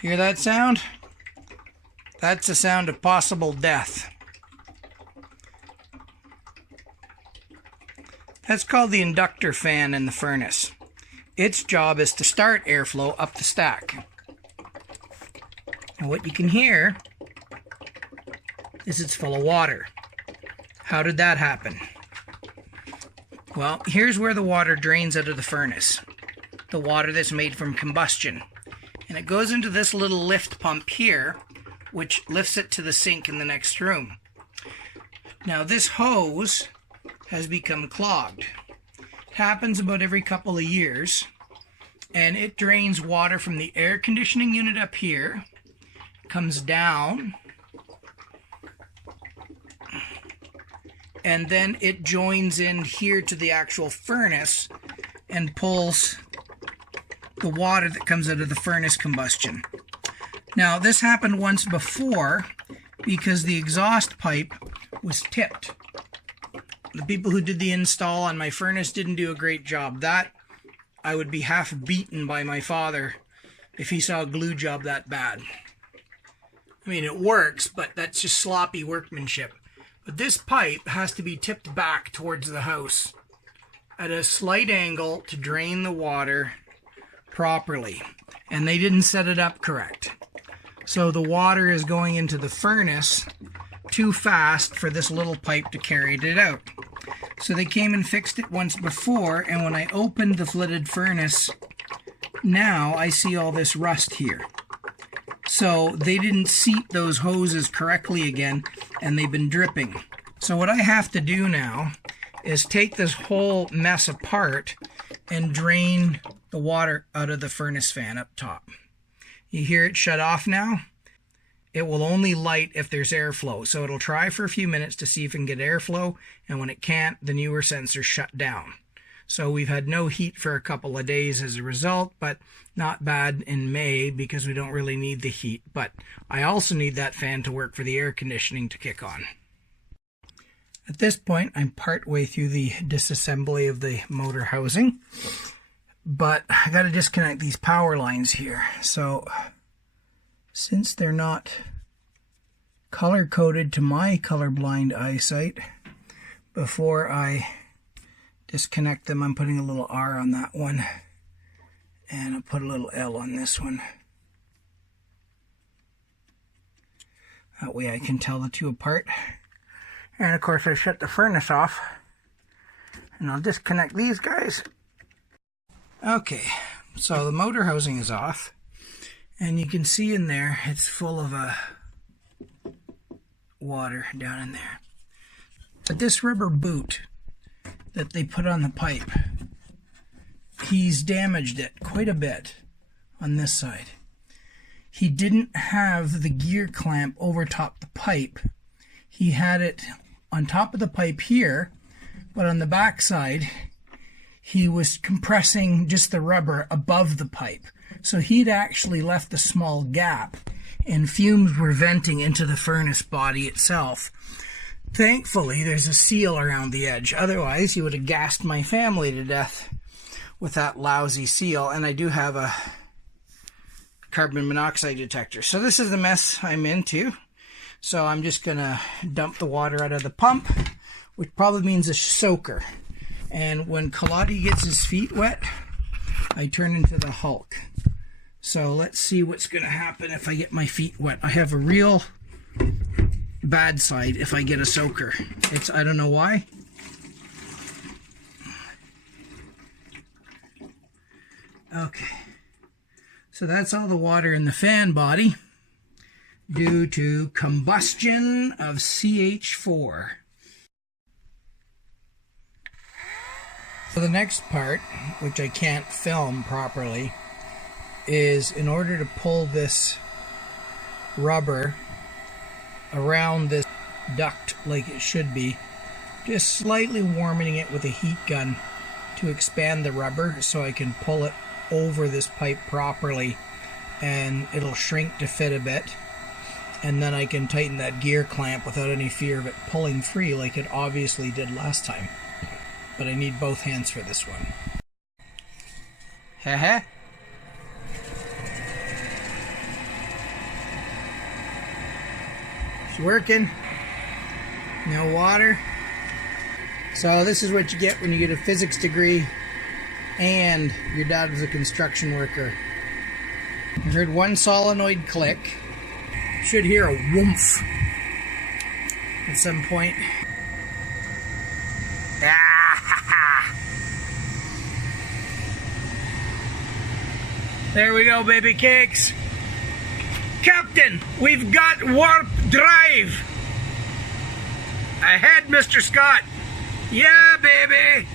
Hear that sound? That's the sound of possible death. That's called the inductor fan in the furnace. Its job is to start airflow up the stack. And what you can hear is it's full of water. How did that happen? Well, here's where the water drains out of the furnace. The water that's made from combustion. And it goes into this little lift pump here, which lifts it to the sink in the next room. Now this hose has become clogged. It happens about every couple of years, and it drains water from the air conditioning unit up here, comes down, and then it joins in here to the actual furnace and pulls the water that comes out of the furnace combustion. Now this happened once before because the exhaust pipe was tipped. The people who did the install on my furnace didn't do a great job. That I would be half beaten by my father if he saw a glue job that bad. I mean, it works, but that's just sloppy workmanship. But this pipe has to be tipped back towards the house at a slight angle to drain the water properly. And they didn't set it up correct. So the water is going into the furnace too fast for this little pipe to carry it out. So they came and fixed it once before, and when I opened the flooded furnace, now I see all this rust here. So they didn't seat those hoses correctly again, and they've been dripping. So what I have to do now is take this whole mess apart and drain the water out of the furnace fan up top. You hear it shut off now? It will only light if there's airflow, so it'll try for a few minutes to see if it can get airflow, and when it can't, the newer sensors shut down. So we've had no heat for a couple of days as a result, but not bad in May because we don't really need the heat. But I also need that fan to work for the air conditioning to kick on. At this point, I'm part way through the disassembly of the motor housing, but I got to disconnect these power lines here. So since they're not color-coded to my colorblind eyesight, before I disconnect them, I'm putting a little R on that one, and I'll put a little L on this one. That way I can tell the two apart. And of course I shut the furnace off, and I'll disconnect these guys. Okay, so the motor housing is off. And you can see in there, it's full of water down in there. But this rubber boot that they put on the pipe, he's damaged it quite a bit on this side. He didn't have the gear clamp over top the pipe. He had it on top of the pipe here, but on the back side, he was compressing just the rubber above the pipe. So he'd actually left a small gap, and fumes were venting into the furnace body itself. Thankfully, there's a seal around the edge. Otherwise, he would have gassed my family to death with that lousy seal. And I do have a carbon monoxide detector. So this is the mess I'm into. So I'm just going to dump the water out of the pump, which probably means a soaker. And when Kaladi gets his feet wet, I turn into the Hulk. So let's see what's going to happen if I get my feet wet. I have a real bad side if I get a soaker. I don't know why. Okay. So that's all the water in the fan body due to combustion of CH4. So the next part, which I can't film properly, is in order to pull this rubber around this duct like it should be, just slightly warming it with a heat gun to expand the rubber so I can pull it over this pipe properly, and it'll shrink to fit a bit, and then I can tighten that gear clamp without any fear of it pulling free like it obviously did last time. But I need both hands for this one. working. No water. So this is what you get when you get a physics degree and your dad was a construction worker. I heard one solenoid click. Should hear a whoomph at some point. There we go, baby cakes. Captain, we've got warp drive. Ahead, Mr. Scott. Yeah, baby.